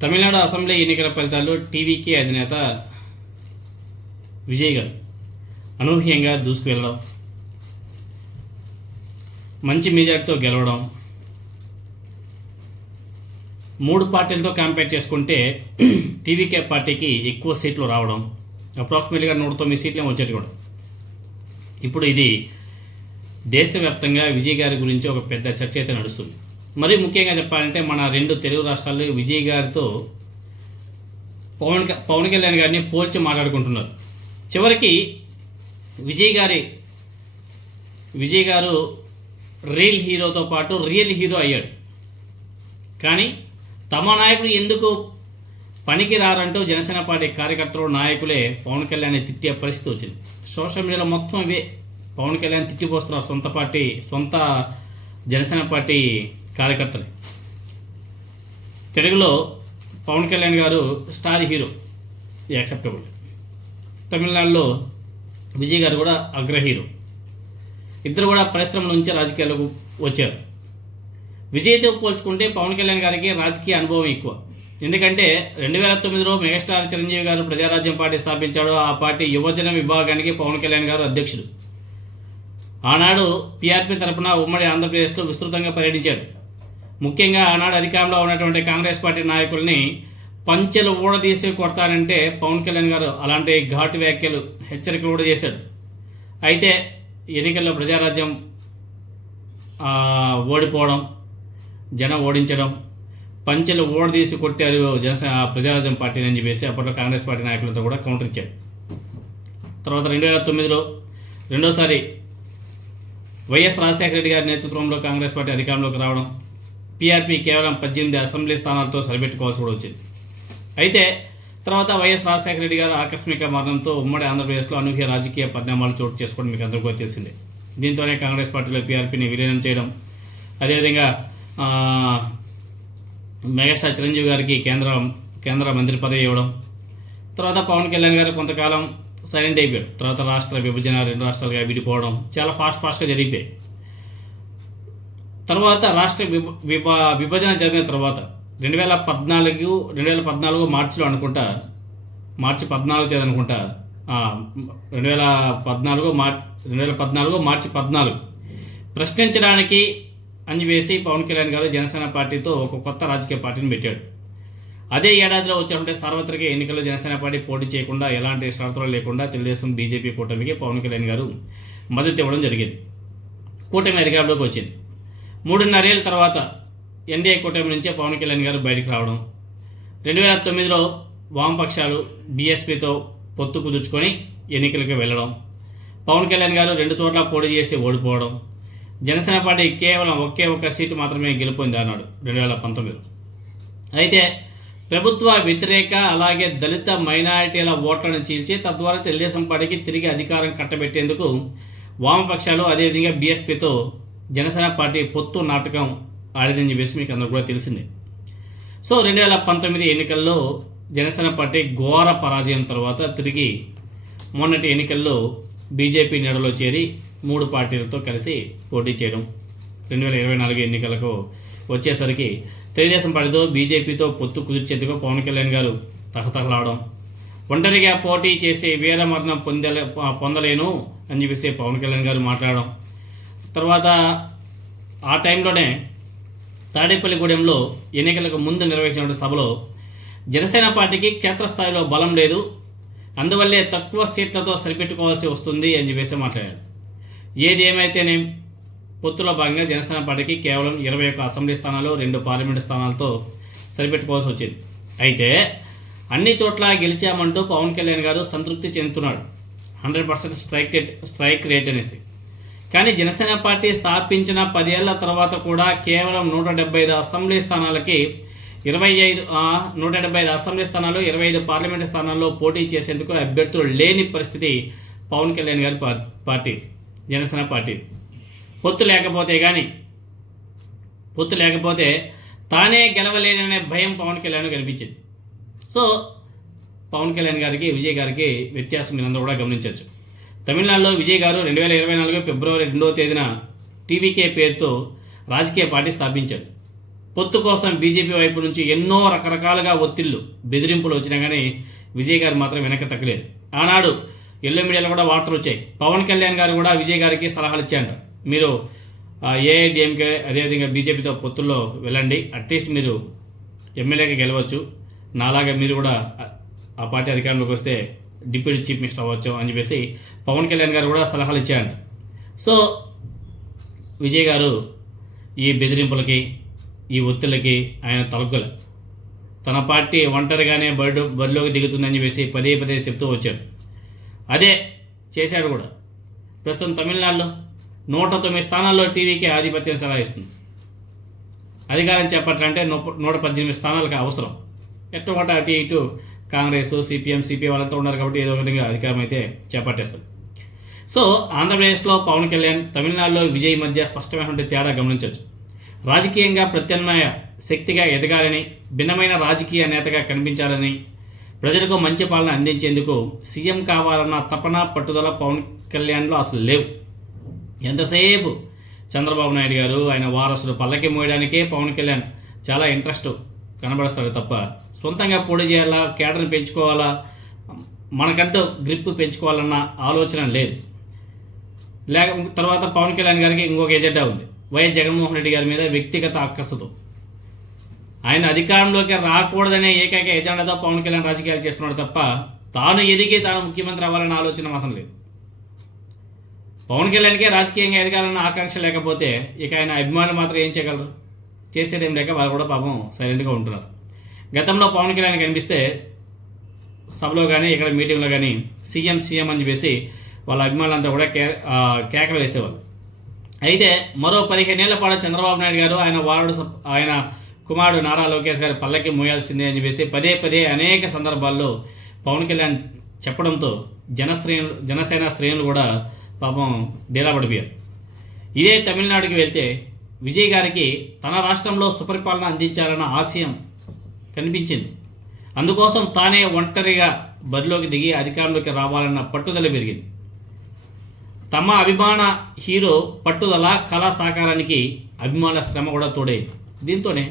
Tamil Nadu assembly ఎన్నికల ఫలితాల్లో TVK అధినేత విజయ్ గారు అనూహ్యంగా దూసుకువెళ్ళడం, మంచి మెజార్టీతో గెలవడం, 3 పార్టీలతో కంపేర్ చేసుకుంటే టీవీకే పార్టీకి ఎక్కువ సీట్లు రావడం, అప్రాక్సిమేట్గా 109 సీట్లే వచ్చేది కూడా. ఇప్పుడు ఇది దేశవ్యాప్తంగా విజయ్ గారి గురించి ఒక పెద్ద చర్చ అయితే నడుస్తుంది. మరి ముఖ్యంగా చెప్పాలంటే మన 2 తెలుగు రాష్ట్రాల్లో విజయ్ గారితో పవన్ కళ్యాణ్ గారిని పోల్చి మాట్లాడుకుంటున్నారు. చివరికి విజయ్ గారు రియల్ హీరోతో పాటు రియల్ హీరో అయ్యాడు. కానీ తమ నాయకుడు ఎందుకు పనికి రారంటూ జనసేన పార్టీ కార్యకర్తలు నాయకులే పవన్ కళ్యాణ్ని తిట్టే పరిస్థితి వచ్చింది. సోషల్ మీడియాలో మొత్తం ఇవే పవన్ కళ్యాణ్ తిట్టిపోస్తున్నారు సొంత జనసేన పార్టీ కార్యకర్తలు. తెలుగులో పవన్ కళ్యాణ్ గారు స్టార్ హీరో, యాక్సెప్టబుల్. తమిళనాడులో విజయ్ గారు కూడా అగ్ర హీరో. ఇద్దరు కూడా పరిశ్రమల నుంచి రాజకీయాలకు వచ్చారు. విజయ్తో పోల్చుకుంటే పవన్ కళ్యాణ్ గారికి రాజకీయ అనుభవం ఎక్కువ. ఎందుకంటే 2009లో మెగాస్టార్ చిరంజీవి గారు ప్రజారాజ్యం పార్టీ స్థాపించాడు. ఆ పార్టీ యువజన విభాగానికి పవన్ కళ్యాణ్ గారు అధ్యక్షుడు. ఆనాడు పీఆర్పీ తరపున ఉమ్మడి ఆంధ్రప్రదేశ్లో విస్తృతంగా పర్యటించాడు. ముఖ్యంగా ఆనాడు అధికారంలో ఉన్నటువంటి కాంగ్రెస్ పార్టీ నాయకుల్ని పంచెలు ఊడదీసి కొడతారంటే పవన్ కళ్యాణ్ గారు అలాంటి ఘాటు వ్యాఖ్యలు, హెచ్చరికలు కూడా చేశాడు. అయితే ఎన్నికల్లో ప్రజారాజ్యం ఓడిపోవడం, జనం ఓడించడం, పంచెలు ఓడదీసి కొట్టారు ప్రజారాజ్యం పార్టీని అని చెప్పేసి అప్పట్లో కాంగ్రెస్ పార్టీ నాయకులతో కూడా కౌంటర్ ఇచ్చారు. తర్వాత 2009లో రెండోసారి వైఎస్ రాజశేఖర రెడ్డి గారి నేతృత్వంలో కాంగ్రెస్ పార్టీ అధికారంలోకి రావడం, పీఆర్పీ కేవలం 18 అసెంబ్లీ స్థానాలతో సరిపెట్టుకోవాల్సి కూడా వచ్చింది. అయితే తర్వాత వైఎస్ రాజశేఖర రెడ్డి గారు ఆకస్మిక మరణంతో ఉమ్మడి ఆంధ్రప్రదేశ్లో అనూహ్య రాజకీయ పరిణామాలు చోటు చేసుకోవడం మీకు అందరికీ తెలిసిందే. దీంతోనే కాంగ్రెస్ పార్టీలో పీఆర్పీని విలీనం చేయడం, అదేవిధంగా మెగాస్టార్ చిరంజీవి గారికి కేంద్ర మంత్రి పదవి ఇవ్వడం, తర్వాత పవన్ కళ్యాణ్ గారు కొంతకాలం సైలెంట్ అయిపోయాడు. తర్వాత రాష్ట్ర విభజన 2 రాష్ట్రాలుగా విడిపోవడం చాలా ఫాస్ట్గా జరిగిపోయాయి. తర్వాత రాష్ట్ర విభజన జరిగిన తర్వాత 2014 మార్చిలో అనుకుంటా, మార్చి 14 తేదీ అనుకుంటా, 2014 మార్చి 14 ప్రశ్నించడానికి అంజవేసి పవన్ కళ్యాణ్ గారు జనసేన పార్టీతో ఒక కొత్త రాజకీయ పార్టీని పెట్టాడు. అదే ఏడాదిలో వచ్చినటువంటి సార్వత్రిక ఎన్నికల్లో జనసేన పార్టీ పోటీ చేయకుండా, ఎలాంటి షరతులు లేకుండా తెలుగుదేశం బీజేపీ కూటమికి పవన్ కళ్యాణ్ గారు మద్దతు ఇవ్వడం జరిగింది. కూటమి అధికారంలోకి వచ్చింది. 3.5 ఏళ్ళ తర్వాత ఎన్డీఏ కూటమి నుంచే పవన్ కళ్యాణ్ గారు బయటకు రావడం, 2009లో వామపక్షాలు బీఎస్పీతో పొత్తు కుదుర్చుకొని ఎన్నికలకు వెళ్ళడం, పవన్ కళ్యాణ్ గారు 2 చోట్ల పోటీ చేసి ఓడిపోవడం, జనసేన పార్టీ కేవలం ఒకే ఒక సీటు మాత్రమే గెలుపొంది అన్నాడు 2019. అయితే ప్రభుత్వ వ్యతిరేక అలాగే దళిత మైనారిటీల ఓట్లను చీల్చి తద్వారా తెలుగుదేశం పార్టీకి తిరిగి అధికారం కట్టబెట్టేందుకు వామపక్షాలు అదేవిధంగా బీఎస్పీతో జనసేన పార్టీ పొత్తు నాటకం ఆడిందని చెప్పేసి మీకు అందరూ కూడా తెలిసిందే. సో 2019 ఎన్నికల్లో జనసేన పార్టీ ఘోర పరాజయం తర్వాత తిరిగి మొన్నటి ఎన్నికల్లో బీజేపీ నీడలో చేరి 3 పార్టీలతో కలిసి పోటీ చేయడం, 2024 ఎన్నికలకు వచ్చేసరికి తెలుగుదేశం పార్టీతో బీజేపీతో పొత్తు కుదిర్చేందుకు పవన్ కళ్యాణ్ గారు తహతహలాడడం, ఒంటరిగా పోటీ చేసి వీరమరణం పొందలేను అని చెప్పేసి పవన్ కళ్యాణ్ గారు మాట్లాడడం, తర్వాత ఆ టైంలోనే తాడేపల్లిగూడెంలో ఎన్నికలకు ముందు నిర్వహించిన సభలో జనసేన పార్టీకి క్షేత్రస్థాయిలో బలం లేదు, అందువల్లే తక్కువ సీట్లతో సరిపెట్టుకోవాల్సి వస్తుంది అని చెప్పేసి మాట్లాడాడు. ఏది ఏమైతేనే పొత్తులో భాగంగా జనసేన పార్టీకి కేవలం 21 అసెంబ్లీ స్థానాలు, 2 పార్లమెంటు స్థానాలతో సరిపెట్టుకోవాల్సి వచ్చింది. అయితే అన్ని చోట్ల గెలిచామంటూ పవన్ కళ్యాణ్ గారు సంతృప్తి చెందుతున్నాడు, 100% స్ట్రైక్ రేట్ అనేసి. కానీ జనసేన పార్టీ స్థాపించిన 10 ఏళ్ల తర్వాత కూడా కేవలం 175 అసెంబ్లీ స్థానాలకి 175 అసెంబ్లీ స్థానాలు, 25 పార్లమెంటు స్థానాల్లో పోటీ చేసేందుకు అభ్యర్థులు లేని పరిస్థితి పవన్ కళ్యాణ్ గారి పార్టీ, జనసేన పార్టీ. పొత్తు లేకపోతే తానే గెలవలేననే భయం పవన్ కళ్యాణ్ కనిపించింది. సో పవన్ కళ్యాణ్ గారికి విజయ్ గారికి వ్యత్యాసం మీరందరూ కూడా గమనించవచ్చు. తమిళనాడులో విజయ్ గారు 2024 ఫిబ్రవరి 2వ తేదీన టీవీకే పేరుతో రాజకీయ పార్టీ స్థాపించారు. పొత్తు కోసం బీజేపీ వైపు నుంచి ఎన్నో రకరకాలుగా ఒత్తిళ్లు బెదిరింపులు వచ్చినా కానీ విజయ్ గారు మాత్రం వెనక్కి తగ్గలేదు. ఆనాడు ఎల్లో మీడియాలో కూడా వార్తలు వచ్చాయి. పవన్ కళ్యాణ్ గారు కూడా విజయ్ గారికి సలహాలు ఇచ్చారు. మీరు ఏఐడిఎంకే అదేవిధంగా బీజేపీతో పొత్తుల్లో వెళ్ళండి, అట్లీస్ట్ మీరు ఎమ్మెల్యేగా గెలవచ్చు, నాలాగా మీరు కూడా ఆ పార్టీ అధికారంలోకి వస్తే డిప్యూటీ చీఫ్ మినిస్టర్ అవ్వచ్చు అని చెప్పేసి పవన్ కళ్యాణ్ గారు కూడా సలహాలు ఇచ్చారంట. సో విజయ్ గారు ఈ బెదిరింపులకి ఈ ఒత్తిళ్ళకి ఆయన తలగ్గల. తన పార్టీ ఒంటరిగానే బరిలోకి దిగుతుందని చెప్పేసి పదే పదే చెప్తూ వచ్చాడు. అదే చేశాడు కూడా. ప్రస్తుతం తమిళనాడులో 109 స్థానాల్లో టీవీకి ఆధిపత్యం సలాయిస్తుంది. అధికారం చేపట్టాలంటే 118 స్థానాలకు అవసరం. ఎట్టు ఒకటి అటు ఇటు కాంగ్రెస్, సిపిఎం, సిపిఐ వాళ్ళతో ఉన్నారు కాబట్టి ఏదో విధంగా అధికారం అయితే చేపట్టేస్తారు. సో ఆంధ్రప్రదేశ్లో పవన్ కళ్యాణ్, తమిళనాడులో విజయ్ మధ్య స్పష్టమైనటువంటి తేడా గమనించవచ్చు. రాజకీయంగా ప్రత్యామ్నాయ శక్తిగా ఎదగాలని, భిన్నమైన రాజకీయ నేతగా కనిపించాలని, ప్రజలకు మంచి పాలన అందించేందుకు సీఎం కావాలన్న తపన, పట్టుదల పవన్ కళ్యాణ్లో అసలు లేవు. ఎంతసేపు చంద్రబాబు నాయుడు గారు, ఆయన వారసుడు పల్లకి మోయడానికే పవన్ కళ్యాణ్ చాలా ఇంట్రెస్ట్ కనబరుస్తాడు తప్ప సొంతంగా పోటీ చేయాలా, కేడర్ని పెంచుకోవాలా, మనకంటూ గ్రిప్ పెంచుకోవాలన్న ఆలోచన లేదు. తర్వాత పవన్ కళ్యాణ్ గారికి ఇంకొక ఎజెండా ఉంది. వైఎస్ జగన్మోహన్ రెడ్డి గారి మీద వ్యక్తిగత అక్కసుతో ఆయన అధికారంలోకి రాకూడదనే ఏకైక ఎజెండాతో పవన్ కళ్యాణ్ రాజకీయాలు చేస్తున్నాడు తప్ప తాను ఎదిగి తాను ముఖ్యమంత్రి అవ్వాలన్న ఆలోచన మాత్రం లేదు. పవన్ కళ్యాణ్కే రాజకీయంగా ఎదగాలన్న ఆకాంక్ష లేకపోతే ఇక ఆయన అభిమానులు మాత్రం ఏం చేయగలరు? చేసేదేం లేక వాళ్ళు కూడా పాపం సైలెంట్గా ఉంటున్నారు. గతంలో పవన్ కళ్యాణ్ కనిపిస్తే సభలో కానీ ఇక్కడ మీటింగ్లో కానీ సీఎం అని చెప్పేసి వాళ్ళ అభిమానులంతా కూడా కేకలు వేసేవాళ్ళు. అయితే మరో 15 ఏళ్ల పాటు చంద్రబాబు నాయుడు గారు ఆయన కుమారుడు నారా లోకేష్ గారు పల్లకి మోయాల్సిందే అని చెప్పేసి పదే పదే అనేక సందర్భాల్లో పవన్ కళ్యాణ్ చెప్పడంతో జనసేన శ్రేణులు కూడా పాపం డేలా పడిపోయారు. ఇదే తమిళనాడుకి వెళ్తే విజయ్ గారికి తన రాష్ట్రంలో సుపరిపాలన అందించాలన్న ఆశయం కనిపించింది. అందుకోసం తానే ఒంటరిగా బరిలోకి దిగి అధికారంలోకి రావాలన్న పట్టుదల పెరిగింది. తమ అభిమాన హీరో పట్టుదల, కళా సాకారానికి అభిమానుల శ్రమ కూడా తోడైంది. దీంతోనే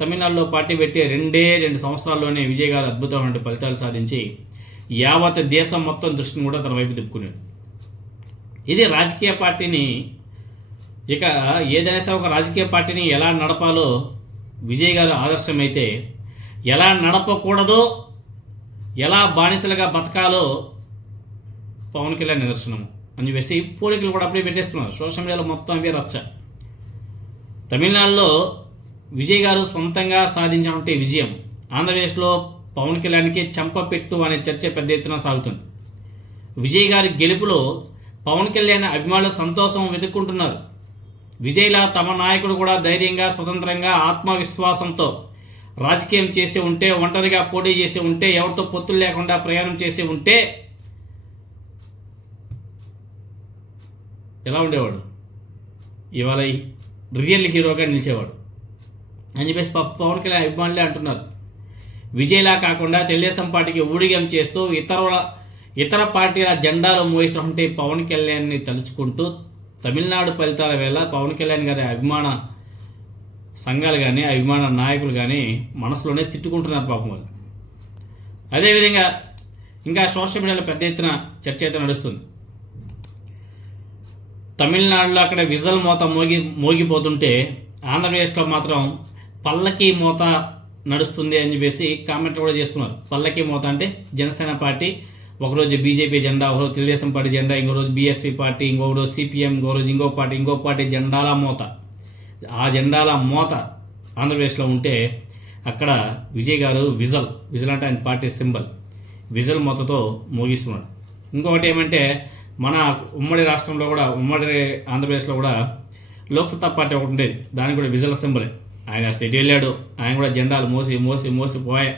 తమిళనాడులో పార్టీ పెట్టి 2 సంవత్సరాల్లోనే విజయ్ గారు అద్భుతమైన ఫలితాలు సాధించి యావత్ దేశం మొత్తం దృష్టిని కూడా తన వైపు తిప్పుకున్నాడు. ఇది రాజకీయ పార్టీని, ఇక ఏదైనా సరే ఒక రాజకీయ పార్టీని ఎలా నడపాలో విజయ్ గారు ఆదర్శమైతే, ఎలా నడపకూడదో, ఎలా బానిసలుగా బతకాలో పవన్ కళ్యాణ్ నిదర్శనం అని చెప్పేసి పోలికలు కూడా అప్పుడే పెట్టేస్తున్నారు. సోషల్ మీడియాలో మొత్తం అవే రచ్చ. తమిళనాడులో విజయ్ గారు సొంతంగా సాధించినటువంటి విజయం ఆంధ్రప్రదేశ్లో పవన్ కళ్యాణ్కి చెంపపెట్టు అనే చర్చ పెద్ద ఎత్తున సాగుతుంది. విజయ్ గారి గెలుపులో పవన్ కళ్యాణ్ అభిమానులు సంతోషం వెతుక్కుంటున్నారు. విజయ్లా తమ నాయకుడు కూడా ధైర్యంగా, స్వతంత్రంగా, ఆత్మవిశ్వాసంతో రాజకీయం చేసి ఉంటే, ఒంటరిగా పోటీ చేసి ఉంటే, ఎవరితో పొత్తులు లేకుండా ప్రయాణం చేసి ఉంటే ఎలా ఉండేవాడు? ఇవాళ రియల్ హీరోగా నిలిచేవాడు అని చెప్పేసి పవన్ కళ్యాణ్ అభిమానులే అంటున్నారు. విజయ్లా కాకుండా తెలుగుదేశం పార్టీకి ఊడిగం చేస్తూ ఇతర పార్టీల జెండాలు మోయిస్తుంటే పవన్ కళ్యాణ్ని తలుచుకుంటూ తమిళనాడు ఫలితాల వేళ పవన్ కళ్యాణ్ గారి అభిమాన సంఘాలు కానీ, అభిమాన నాయకులు కానీ మనసులోనే తిట్టుకుంటున్నారు పాపం వాళ్ళు. అదేవిధంగా ఇంకా సోషల్ మీడియాలో పెద్ద ఎత్తున చర్చ అయితే నడుస్తుంది. తమిళనాడులో అక్కడ విజల్ మోత మోగిపోతుంటే ఆంధ్రప్రదేశ్లో మాత్రం పల్లకి మోత నడుస్తుంది అని చెప్పేసి కామెంట్లు కూడా చేస్తున్నారు. పల్లకి మోత అంటే జనసేన పార్టీ ఒకరోజు బీజేపీ జెండా, ఒకరోజు తెలుగుదేశం పార్టీ జెండా, ఇంకో రోజు బీఎస్పీ పార్టీ, ఇంకో రోజు సిపిఎం, ఇంకో రోజు ఇంకో పార్టీ జెండాల మోత. ఆ జెండాల మోత ఆంధ్రప్రదేశ్లో ఉంటే అక్కడ విజయ్ గారు విజల్ అంటే ఆయన పార్టీ సింబల్, విజల్ మోతతో మోగిస్తున్నాడు. ఇంకొకటి ఏమంటే మన ఉమ్మడి రాష్ట్రంలో కూడా, ఉమ్మడి ఆంధ్రప్రదేశ్లో కూడా లోక్సత్తా పార్టీ ఒకటి ఉండేది, దానికి కూడా విజల్ సింబలే. ఆయన స్టేట్ వెళ్ళాడు, ఆయన కూడా జెండాలు మోసి పోయే